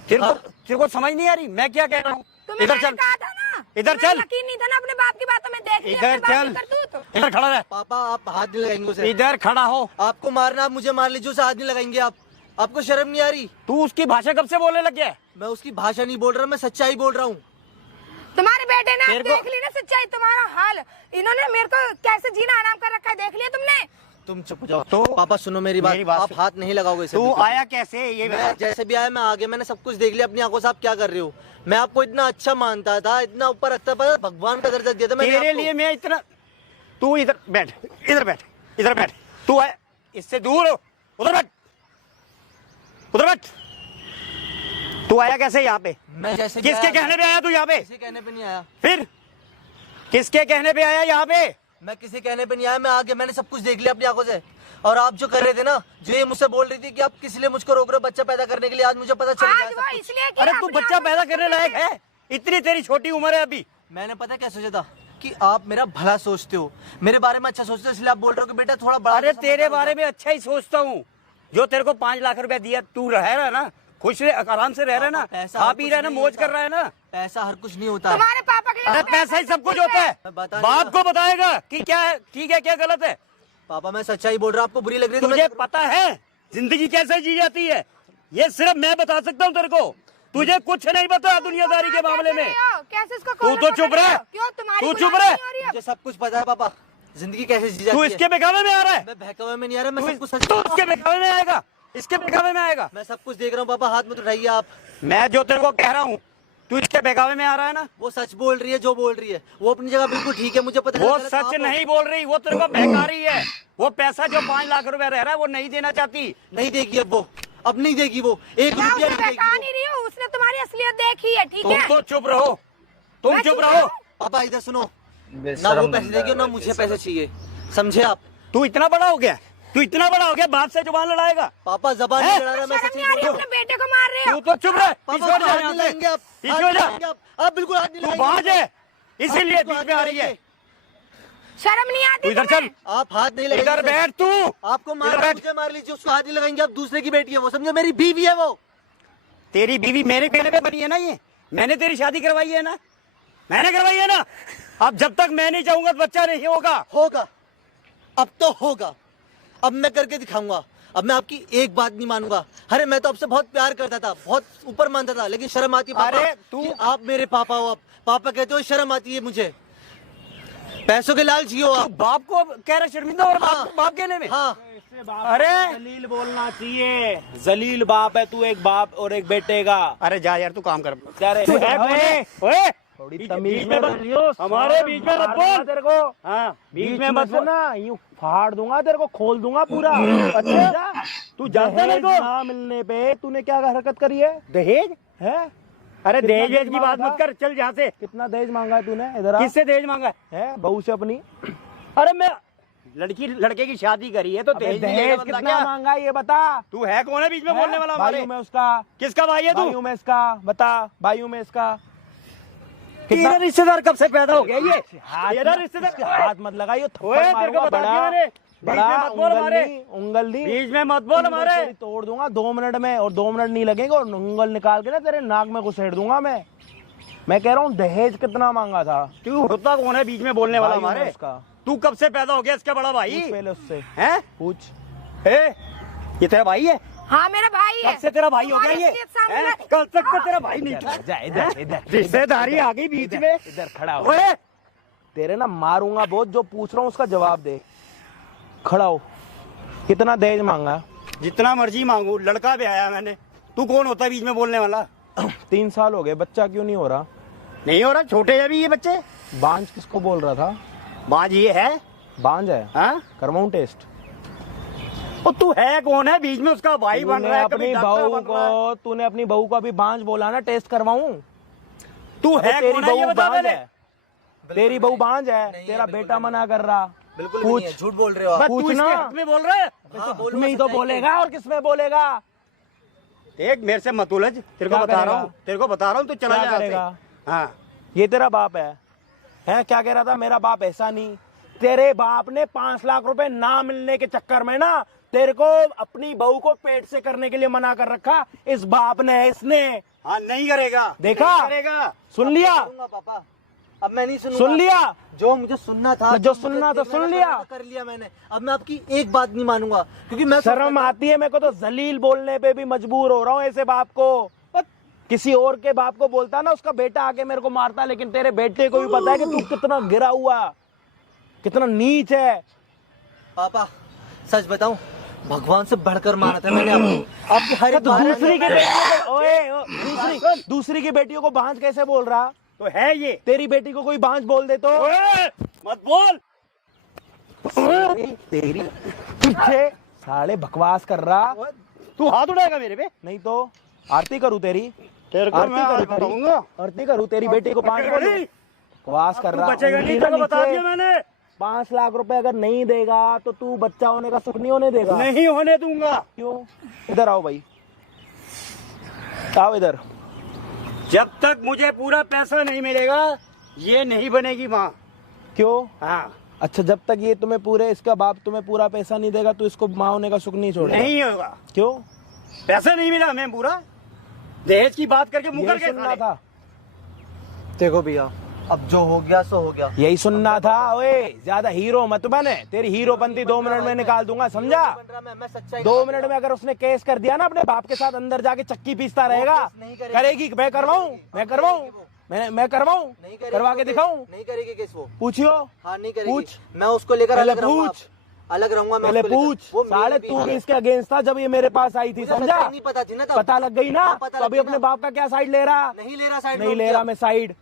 तेरे को समझ नहीं आ रही मैं क्या कह रहा हूँ? तुम्हें इधर मैंने चल, कहा था ना, इधर तुम्हें चल। यकीन नहीं था ना अपने बाप की बातों में, देख लिया इधर अपने बाप चल, की करतूत। इधर खड़ा रह, पापा आप हाथ नहीं लगाएंगे उसे। इधर खड़ा हो। आपको मारना, आप मुझे मार लीजिए, उसे हाथ नहीं लगाएंगे आप। आपको शर्म नहीं आ रही? तू उसकी भाषा कब से बोलने लग गया है? मैं उसकी भाषा नहीं बोल रहा, मैं सच्चाई बोल रहा हूँ। तुम्हारे बेटे ने तेरे देख को- ली ना सच्चाई, तुम्हारा हाल। इन्होंने मेरे को कैसे जीना आराम कर रखा है, देख लिया तुमने? तुम चुप जाओ। तो पापा सुनो मेरी बात, आप हाथ नहीं लगाओगे इसे। तू बिल्कुल। आया कैसे ये मैं जैसे भी आया मैं आ गया, मैंने सब कुछ देख लिया अपनी आंखों से। आप क्या कर रहे हो? मैं आपको इतना अच्छा मानता था, इतना ऊपर रखता था, भगवान का दर्जा दिया था मैंने तेरे आपको। लिए मैं इतना। तू इधर बैठ, इधर बैठ, इधर बैठ। तू आया, इससे दूर हो, उधर बैठ, उधर बैठ। तू आया कैसे यहाँ पे? मैं जैसे भी किसके आया- कहने पे आया तू यहाँ पे? किसी कहने पे नहीं आया। फिर किसके कहने पे आया यहाँ पे? मैं किसी कहने पे नहीं आया, मैं आ गया, मैंने सब कुछ देख लिया अपनी आंखों से। और आप जो कर रहे थे ना, जो ये मुझसे बोल रही थी कि आप किस लिए मुझको रोक रहे हो बच्चा पैदा करने के लिए, आज मुझे पता चल गया आज सब वो कुछ। इसलिए कि अरे तू अपने बच्चा आप को पैदा करने लायक है? इतनी तेरी छोटी उम्र है अभी। मैंने पता क्या सोचा था कि आप मेरा भला सोचते हो, मेरे बारे में अच्छा सोचते हो, इसलिए आप बोल रहे हो कि बेटा थोड़ा बड़ा। अरे तेरे बारे में अच्छा ही सोचता हूँ। जो तेरे को 5 लाख रुपया दिया, तू रह रहा है ना, खुश रहे, आराम से रह रहा है ना, पैसा खा हर पी कुछ रहा है ना, नहीं मौज होता। कर रहा है ना। पैसा हर कुछ नहीं होता है। तुम्हारे पापा के लिए अरे तो पैसा ही सब कुछ होता है। मैं बता नहीं बाप रहा। को बताएगा कि क्या है ठीक है क्या गलत है। पापा मैं सच्चाई बोल रहा हूँ, आपको बुरी लग रही है तो तुझे मैं पता है जिंदगी कैसे जी जाती है? ये सिर्फ मैं बता सकता हूँ तेरे को, तुझे कुछ नहीं पता दुनियादारी के मामले में। कैसे इसको तू तो चुप रह, क्यों तुम्हारी तू चुप गुलामी रह। नहीं हो रही है? मुझे सब कुछ पता है पापा, जिंदगी कैसे जी जाती तू है। इसके बेगावे में आ रहा है? मैं बहकावे में नहीं आ रहा, मैं सब कुछ सच। तू इसके बेगावे में आएगा, इसके बेगावे में आएगा। मैं सब कुछ देख रहा हूँ पापा, हाथ मत उठाइए आप। मैं जो तेरे को कह रहा हूँ, तू इसके बेगावे में आ रहा है ना। वो सच बोल रही है, जो बोल रही है वो अपनी जगह बिल्कुल ठीक है, मुझे पता है वो गलत आप सच हो। नहीं बोल रही, वो तेरे को बहका रही है। वो पैसा जो 5 लाख रुपया रह रहा है वो नहीं देना चाहती। नहीं देगी अब वो, अब नहीं देगी वो, एक मैं रुपया उसे नहीं बहका देगी नहीं रही हूँ, उसने तुम्हारी असलियत देखी है, ठीक तुम है? तो चुप रहो, तुम मैं चुप चुप रहो। रहूं? वो। पापा इधर सुनो, ना बेशरम वो बंदा पैसे देगी और ना है, मुझे बेशरम। पैसे चाहिए, समझे आप? तू इतना बड़ा हो गया, तू इतना बड़ा हो गया, बाप से जुबान लड़ाएगा। पापा जबान हैं? नहीं लड़ा रहा, मैं शर्म सच नहीं आ रही? बोल रहा अपने बेटे को मार रहे तू हो? तो चुप रह, पापा पीछे हट जा हाथ यहाँ नहीं से। लगाएंगे आप, पीछे हाथ हो नहीं जा। लगाएंगे आप बिल्कुल हाथ नहीं तू लगाएंगे। बाज है, इसीलिए बिल्कुल बीच हाथ में आ नहीं रही है। लगाएंगे। शर्म नहीं आती तू इधर तुम्हें? चल, आप हाथ नहीं लगाएंगे। इधर बैठ तू। आपको इधर मार बैठ। मुझे मार लीजिए, उसको हाथ नहीं लगाएंगे आप, दूसरे की बेटी है वो, समझे? मेरी बीवी है वो। तेरी बीवी मेरे कहने पे बनी है ना, ये मैंने तेरी शादी करवाई है ना, मैंने करवाई है ना। अब जब तक मैं नहीं चाहूंगा तो बच्चा नहीं होगा। होगा, अब तो होगा, अब मैं करके दिखाऊंगा। अब मैं आपकी एक बात नहीं मानूंगा। अरे मैं तो आपसे बहुत प्यार करता था, बहुत ऊपर मानता था, लेकिन शर्म आती है पापा अरे तू- कि आप मेरे पापा हो। आप पापा कहते हो, शर्म आती है मुझे। पैसों के लालची हो तू आप। बाप को कह रहा शर्मिंदा और हाँ। बाप कहने में। हाँ अरे जलील बोलना चाहिए, जलील बाप है तू, एक बाप और एक बेटे का। अरे जा यार, तू काम कर। क्या रे? तू है कौन है? ओए, थोड़ी बीच- तमीज बीच में में बोल रही हो। हमारे बीच में मत बोल। तेरे को हाँ, बीच में मत ना, यूं फाड़ दूंगा तेरे को, खोल दूंगा पूरा। अच्छा, तू जानता मेरे दहेज को? ना मिलने पे तूने क्या हरकत करी है? दहेज? है? अरे कितना दहेज दहेज की बात मांगा मत कर, चल यहाँ से। कितना दहेज मांगा है तूने? इधर आ। किससे दहेज मांगा? है बहू से अपनी? अरे मैं लड़के की शादी करी है तो अबे दहेज नहीं लेगा दहेज बंदा कितना क्या? मांगा है ये बता। तू है कौन है बीच में बोलने वाला हमारे? भाइयों में उसका, किसका भाई है तू? भाइयों में इसका बता, भाइयों में इसका तेरा रिश्तेदार कब से पैदा हो गया ये? हाथ तेरा मत- रिश्तेदार इसके हाथ मत लगाइयो, ओए, थप्पड़ तेरे को मारूंगा बता दिया बड़ा मैंने। बीच में बड़ा मत बोल हमारे। उंगल दी बीच में मत बोल हमारे। तेरी तोड़ दूंगा 2 मिनट में, और 2 मिनट नहीं लगेंगे, और उंगल निकाल के ना तेरे नाक में घुसेड़ दूंगा मैं कह रहा हूँ दहेज कितना मांगा था? तू होता कौन है बीच में बोलने वाला भाइयों में हमारे? उसका। तू कब से पैदा हो गया इसका बड़ा भाई? पूछ पहले उससे, हैं? पूछ। ए, ये तेरा भाई है? हाँ मेरा भाई है। कब से तेरा भाई हो गया तुम्हारी ये? हैसियत सामने हैं? ला- कल तक तो तेरा भाई नहीं था। जा इधर इधर रिश्तेदारी आ गई बीच में। इधर खड़ा हो। ओए, तेरे ना मारूंगा बहुत, जो पूछ रहा हूँ उसका जवाब दे। खड़ा हो। कितना दहेज मांगा? जितना मर्जी मांगू, लड़का भी आया मैंने। तू कौन होता है बीच में बोलने वाला? 3 साल हो गए, बच्चा क्यों नहीं हो रहा? नहीं हो रहा, छोटे हैं अभी ये बच्चे। बांझ किसको बोल रहा था? बाज ये है। बांझ है? हाँ? करवाऊं टेस्ट? और तू है कौन है बीच में? उसका भाई बन रहा है, कभी अपनी डॉक्टर बहू बन रहा है। को, तूने अपनी बहू को अभी बांझ बोला ना, टेस्ट करवाऊं? तू है तेरी कौन है ये बहू बता बांझ पहले। है? तेरी बहू बांझ है? तेरा बेटा मना कर रहा। बिल्कुल पूछ। नहीं है, झूठ बोल रहे हो आप। बस तू पूछना। इसके हक में बोल रहा है। हाँ, बोलो, तुम्हें ही तो सच्चाई बोलेगा, और किसमें बोलेगा? एक मेरे से मत उलझ, तेरे को क्या बता रहा करेगा? हूँ, तेरे को बता रहा हूँ, तू चला क्या जा यहाँ से। करेगा? हाँ, ये तेरा बाप है? क्या कह रहा था? मेरा बाप ऐसा नहीं। तेरे बाप ने 5 लाख रुपए ना मिलने के चक्कर में ना तेरे को अपनी बहू को पेट से करने के लिए मना कर रखा। इस बाप ने, इसने। हाँ नहीं करेगा। देखा? नहीं करेगा। सुन लिया? करूंगा पापा, अब मैं नहीं सुनूंगा। सुन लिया? जो मुझे सुनना था, जो मुझे सुनना था, देखना सुन था, लिया? करना था, कर लिया मैंने। अब मैं आपकी एक बात नहीं मानूंगा, क्योंकि मैं शर्म आती है मेरे को तो, जलील बोलने पे भी मजबूर हो रहा हूँ ऐसे बाप को। किसी और के बाप को बोलता ना, उसका बेटा आके मेरे को मारता, लेकिन तेरे बेटे को भी पता है कि तू कितना गिरा हुआ, कितना नीच है। पापा सच बताऊं, भगवान से बढ़कर माना था मैंने आपको। आपकी हर एक बात- दूसरी के बेटियों को, दूसरी की बेटियों को बांझ कैसे बोल रहा? तो है ये। तेरी बेटी को कोई बांझ बोल दे तो? ओए, मत बोल। तेरी पीछे साले बकवास कर रहा। तू हाथ उठाएगा मेरे पे? नहीं तो आरती करूं तेरी? तेरे को आरती मैं करूं बताऊंगा। आरती करूं तेरी बेटी को बांझ बोलूं? बकवास कर तू रहा। बचेगा नहीं, नीचे तेरे को बता नीचे। दिया मैंने। 5 लाख रुपए अगर नहीं देगा तो तू बच्चा होने का सुख नहीं होने देगा। नहीं होने दूंगा। क्यों? इधर आओ भाई, आओ इधर। जब तक मुझे पूरा पैसा नहीं मिलेगा ये नहीं बनेगी माँ। क्यों? हाँ, अच्छा, जब तक ये तुम्हें पूरे, इसका बाप तुम्हें पूरा पैसा नहीं देगा तो इसको माँ होने का सुख नहीं छोड़ेगा? नहीं होगा। क्यों? पैसा नहीं मिला हमें पूरा, दहेज की बात करके मुकर यही के सुनना था। देखो भैया, अब जो हो गया सो हो गया। यही सुनना था। ओए, ज्यादा हीरो मत बने, तेरी हीरोपंती 2 मिनट में निकाल दूंगा, समझा? मैं सच्चाई 2 मिनट में अगर उसने केस कर दिया ना अपने बाप के साथ, अंदर जाके चक्की पीसता रहेगा। नहीं करेगी। करेगी? मैं करवाऊं? मैं करवाऊं? मैं करवाऊं? नहीं करेगी, करवा के दिखाऊं? नहीं करेगी केस वो। पूछियो। हाँ नहीं करेगी। पूछ। मैं उसको लेकर पहले अलग रहूंगा। पूछ। अलग रहूंगा मैं पहले उसको लेकर। पूछ। वो मेरी साले भी तू है। भी इसके अगेंस्ट था जब ये मेरे पास आई थी, मुझे समझा? सच्चाई नहीं पता थी ना तब। पता लग गई ना? हाँ, पता तो अभी लग गई अपने ना। बाप का क्या साइड ले रहा? नहीं ले रहा साइड। नहीं ले रहा मैं साइड।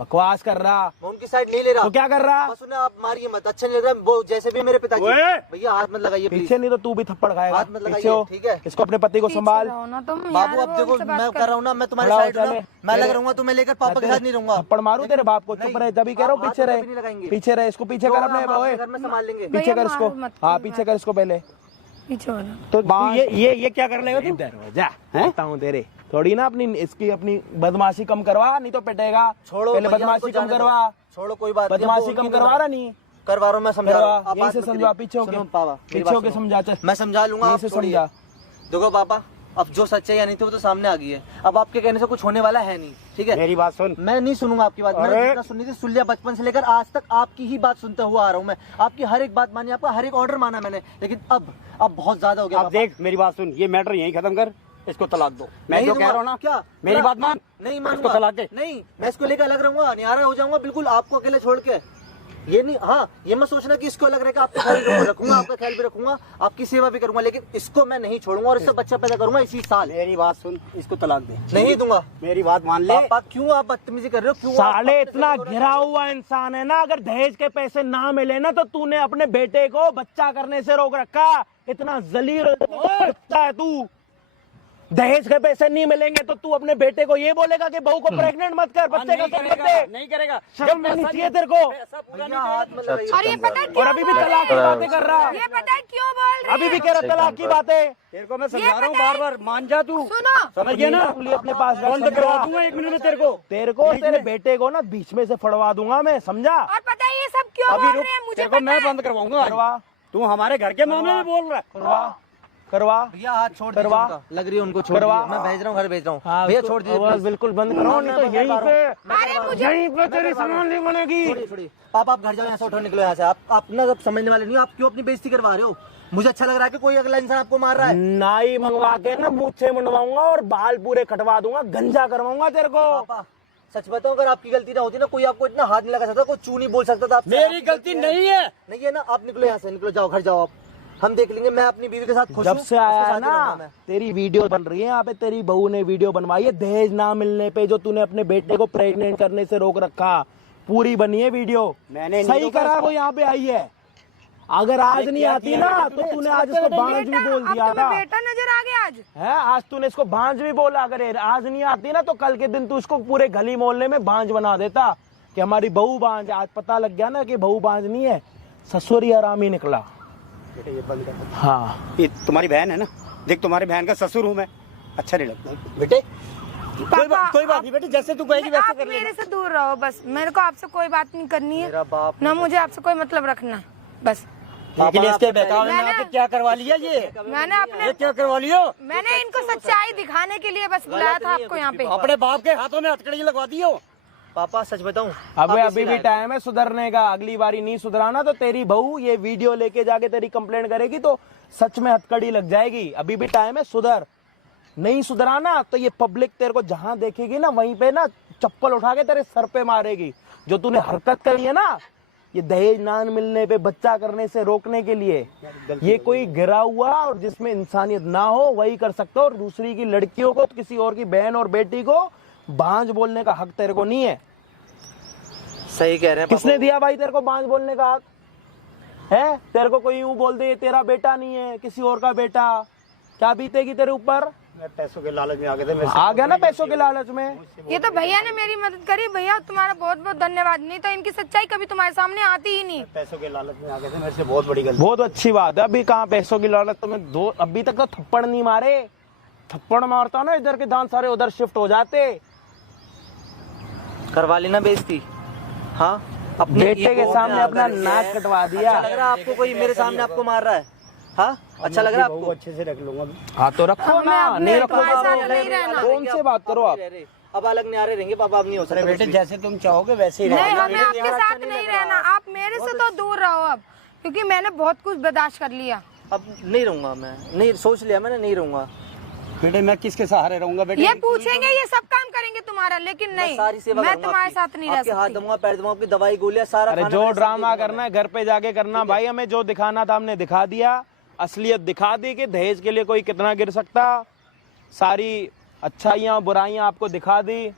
बकवास कर रहा। मैं उनकी साइड नहीं ले रहा। तो क्या कर रहा? बस उन्हें आप मारिए मत, अच्छा नहीं लग रहा। वो जैसे भी मेरे पिताजी। ओए! भैया हाथ मत लगाइए प्लीज। पीछे नहीं तो तू भी थप्पड़ खाएगा। हाथ मत लगाइए, पीछे हो। ठीक है? इसको अपने पति को संभाल। बाबू अब देखो, मैं कर रहा हूँ ना, मैं तुम्हारे खड़ा हो, साइड हूँ ना। चले। मैं अलग तेरे- रहूंगा, तुम्हें लेकर पापा के साथ नहीं रहूंगा। थप्पड़ मारू तेरे बाप को? चुप नहीं। रहे, तभी कह रहा हूँ आप पीछे हाथ रहे। कभी नहीं लगाएंगे। पीछे रहे, इसको पीछे जो कर हम अपने। आपके ओए, घर में संभाल लेंगे। पीछे कर इसको। मारो मत, हाँ, पीछे कर इसको पहले। पीछे हो तो ये क्या कर लेगा तू? इधर हो जा, कहता हूँ तेरे। थोड़ी ना अपनी इसकी अपनी बदमाशी कम करवा, नहीं तो पिटेगा। छोड़ो पहले भैया, बदमाशी उनको कम जाने दो। करवा। छोड़ो कोई बात नहीं, बदमाशी वो कम उनकी करवा रहा नहीं? करवा रहा हूँ, मैं समझा रहा हूँ। करवा। आप यहीं बात से मत समझा, करिए। पीछे होके। सुनो पापा, मेरी पीछे बात होके सुनो। समझा, चल। मैं समझा लूंगा, यहीं आप से छोड़िए। समझा। देखो पापा, अब जो सच्चाई नहीं थी वो तो सामने आ गई है। अब आपके कहने से कुछ होने वाला है नहीं, ठीक है? मेरी बात सुन। मैं नहीं सुनूंगा आपकी बात। मैंने अरे! जितना सुननी थी सुन लिया, बचपन से लेकर आज तक आपकी ही बात सुनते हुआ आ रहा हूँ मैं। आपकी हर एक बात मानी, आपका हर एक ऑर्डर माना मैंने, लेकिन अब बहुत ज्यादा हो गया अब पापा। देख मेरी बात सुन, ये मैटर यहीं खत्म कर, इसको तलाक दो। मैं नहीं जो कह दूंगा। रहा हूँ ना, क्या मेरी बात मान। नहीं इसको मानूंगा। तलाक दे। नहीं, मैं इसको लेकर अलग रहूंगा, नियारा हो जाऊंगा बिल्कुल, आपको अकेले छोड़ के। ये नहीं, हाँ ये मैं सोचना कि इसको अलग रहकर आपका ख्याल भी रखूंगा, आपका ख्याल भी रखूंगा, आपकी सेवा भी करूंगा, लेकिन इसको मैं नहीं छोड़ूंगा और इससे बच्चा पैदा करूंगा इसी साल। मेरी बात सुन, इसको तलाक दे। नहीं दूंगा। मेरी बात मान ले। पापा क्यों आप बदतमीजी कर रहे हो? क्यों आप साले अपने इतना से बोल रहे घिरा हो? हुआ इंसान है ना, अगर दहेज के पैसे ना मिले ना तो तूने अपने बेटे को बच्चा करने से रोक रखा। इतना जलील कुत्ता है तू। दहेज के पैसे नहीं मिलेंगे तो तू अपने बेटे को ये बोलेगा कि बहू को प्रेग्नेंट मत कर, बच्चे का कर दे। नहीं करेगा। शर्म नहीं चाहिए तेरे को? भैया हाथ मत लगाइए। और ये पता है और क्यों अभी भी बोल तलाक की रहे बातें कर रहा हैं? है। ये पता है क्यों बोल रहे अभी भी हैं? कह रहा तलाक की बातें। तेरे को मैं समझा रहा हूँ पता है- बार बार, मान जा तू। सुनो, समझ गया ना? उंगली अपने पास रख, बंद करवा समझा? दूंगा 1 मिनट में तेरे को। तेरे बेटे को ना बीच में से फड़वा दूंगा मैं, समझा? और पता है ये सब क्यों अभी बोल रुक, रहे हैं? मुझे तेरे को पता मैं है। बंद करवाऊंगा। करवा। तू हमारे घर के मामले में बोल रहा है। करवा। भैया हाथ छोड़ दीजिए करवा। उनका। लग रही है उनको, छोड़ करवा। दीजिए। मैं भेज रहा हूँ, घर भेज रहा हूँ। हाँ, भैया उसको छोड़ दीजिए आवाज please। बिल्कुल बंद करो, नहीं तो मैं यहीं बता पे अरे मुझे यहीं पे तेरी सामान नहीं बनेगी। छोड़िए, छोड़िए। पापा आप घर जाओ, यहाँ से उठो, निकलो यहाँ से। आप ना सब समझने वाले नहीं हो। आप क्यों अपनी बेइज्जती करवा रहे हो? मुझे अच्छा लग रहा है कि कोई अगला इंसान आपको मार रहा है। नाई मंगवा के ना मूछे मुंडवाऊंगा और बाल पूरे कटवा दूंगा, गंजा करवाऊंगा तेरे को। पापा सच बताओ, अगर आपकी गलती ना होती ना, कोई आपको इतना हाथ नहीं लगा सकता, कोई चू नहीं बोल सकता था आपसे। मेरी आपकी गलती नहीं है। नहीं है ना? आप निकलो यहाँ से, निकलो, जाओ घर जाओ आप। हम देख लेंगे, मैं अपनी बीवी के साथ खुश जब हूँ, से आया उसके है साथ ही रहूंगा ना मैं। तेरी वीडियो बन रही है यहाँ पे, तेरी बहू ने वीडियो बनवाई है दहेज ना मिलने पे, जो तूने अपने बेटे को प्रेग्नेंट करने से रोक रखा, पूरी बनी है वीडियो। मैंने नहीं सही रोका करा इसको। वो यहाँ पे आई है। अगर आज नहीं आती ना तो तूने आज इसको बांझ भी बोल अब दिया तुम्हें था बेटा नजर आ गया आज। है। आज तूने इसको बांझ भी बोला, अगर आज नहीं आती ना तो कल के दिन तू इसको पूरे गली मोहल्ले में बांझ बना देता कि हमारी बहू बांझ। आज पता लग गया ना कि बहू बांझ नहीं है, ससुर ही आराम ही निकला। बेटे ये बंद कर। हाँ ये तुम्हारी बहन है ना, देख तुम्हारी बहन का ससुर हूँ मैं, अच्छा नहीं लगता बेटे। कोई पापा, बात नहीं बेटे, जैसे तू कहेगी वैसे आप कर मेरे लेना। से दूर रहो बस, मेरे को आपसे कोई बात नहीं करनी है, मेरा बाप ना मुझे आपसे कोई मतलब रखना बस। लेकिन इसके बहकावे में मैंने- आके क्या करवा लिया ये मैंने अपने क्या करवा लियो? मैंने इनको सच्चाई दिखाने के लिए बस बुलाया था आपको यहाँ पे। अपने बाप के हाथों में हथकड़ी लगवा दियो। पापा सच बताऊं, अबे आप अभी इसी भी लायक- टाइम है सुधरने का। अगली बारी नहीं सुधराना तो तेरी बहू ये वीडियो लेके जाके तेरी कंप्लेंट करेगी तो सच में हथकड़ी लग जाएगी। अभी भी टाइम है, सुधर। नहीं सुधराना तो ये पब्लिक तेरे को जहां देखेगी ना वहीं पे ना चप्पल उठा के तेरे सर पे मारेगी। जो तूने हरकत करी है ना, ये दहेज ना मिलने पे बच्चा करने से रोकने के लिए, ये कोई गिरा हुआ और जिसमें इंसानियत ना हो वही कर सकता हो। और दूसरी की लड़कियों को, किसी और की बहन और बेटी को बांझ बोलने का हक तेरे को नहीं है। सही कह रहे हैं किसने दिया भाई तेरे को बांझ बोलने का हक? है तेरे को कोई यूं बोल दे तेरा बेटा नहीं है किसी और का बेटा, क्या बीतेगी तेरे ऊपर? मैं पैसों के लालच में आ गए थे, मैं आ गया ना पैसों के लालच में। ये तो भैया ने मेरी मदद करी, भैया तुम्हारा बहुत बहुत धन्यवाद, नहीं तो इनकी सच्चाई कभी तुम्हारे सामने आती ही नहीं। पैसों के लालच में आ गए थे, मेरे से बहुत बड़ी गलती। बहुत अच्छी बात है। अभी कहाँ पैसों की लालच? तुम्हें दो अभी तक तो थप्पड़ नहीं मारे। थप्पड़ मारता ना इधर के दांत सारे उधर शिफ्ट हो जाते। करवा लेना बेइज्जती। हाँ, अपने बेटे के ईगो सामने में अपना आकर नाक के- कटवा दिया। अच्छा लग रहा है आपको? कोई मेरे सामने आपको मार रहा है? हाँ, अच्छा लग रहा है बहू आपको? अच्छे से रख लूंगा। हाँ तो रखो हमें ना, अपने नहीं रखो तुम्हारे तो साथ नहीं रहना। कौन से बात करो आप? अब अलग न्यारे रहेंगे पापा, अब नहीं हो अरे सकता बेटे कुछ भी। जैसे तुम चाहोगे वैसे ही नहीं, रहेगा। हमें आपके साथ नहीं रहना, आप मेरे से तो दूर रहो अब, क्योंकि मैंने बहुत कुछ बर्दाश्त कर लिया। अब नहीं रहूंगा मैं, नहीं सोच लिया मैंने, नहीं रहूंगा। बेटे मैं किसके सहारे रहूंगा बेटे? ये पूछेंगे, ये सब काम करेंगे तुम्हारा, लेकिन मैं नहीं, सारी सेवा मैं करूंगा तुम्हारे आपकी। साथ नहीं रह आपके हाथ सकती। दूंगा, पैर दूंगा, आपकी दवाई गोलियां सारा अरे खाना जो मैंने सब ड्रामा दे दूंगा करना है घर पे जाके करना भाई। हमें जो दिखाना था हमने दिखा दिया, असलियत दिखा दी कि दहेज के लिए कोई कितना गिर सकता। सारी अच्छाइयाँ बुराइयाँ आपको दिखा दी।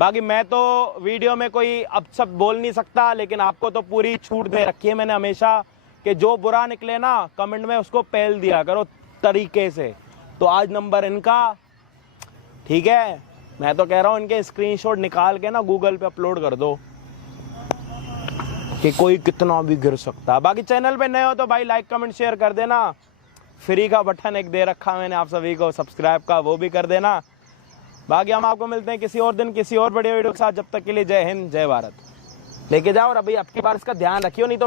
बाकी मैं तो वीडियो में कोई अब सब बोल नहीं सकता, लेकिन आपको तो पूरी छूट दे रखी है मैंने हमेशा कि जो बुरा निकले ना कमेंट में उसको पहल दिया करो तरीके से। तो आज नंबर इनका, ठीक है? मैं तो कह रहा हूँ इनके स्क्रीनशॉट निकाल के ना गूगल पे अपलोड कर दो कि कोई कितना भी गिर सकता है। बाकी चैनल पे नए हो तो भाई लाइक कमेंट शेयर कर देना। फ्री का बटन एक दे रखा मैंने आप सभी को सब्सक्राइब का, वो भी कर देना। बाकी हम आपको मिलते हैं किसी और दिन किसी और बड़े वीडियो के साथ। जब तक के लिए जय हिंद जय भारत। लेके जाओ और अभी आपकी बार इसका ध्यान रखियो, नहीं तो मैं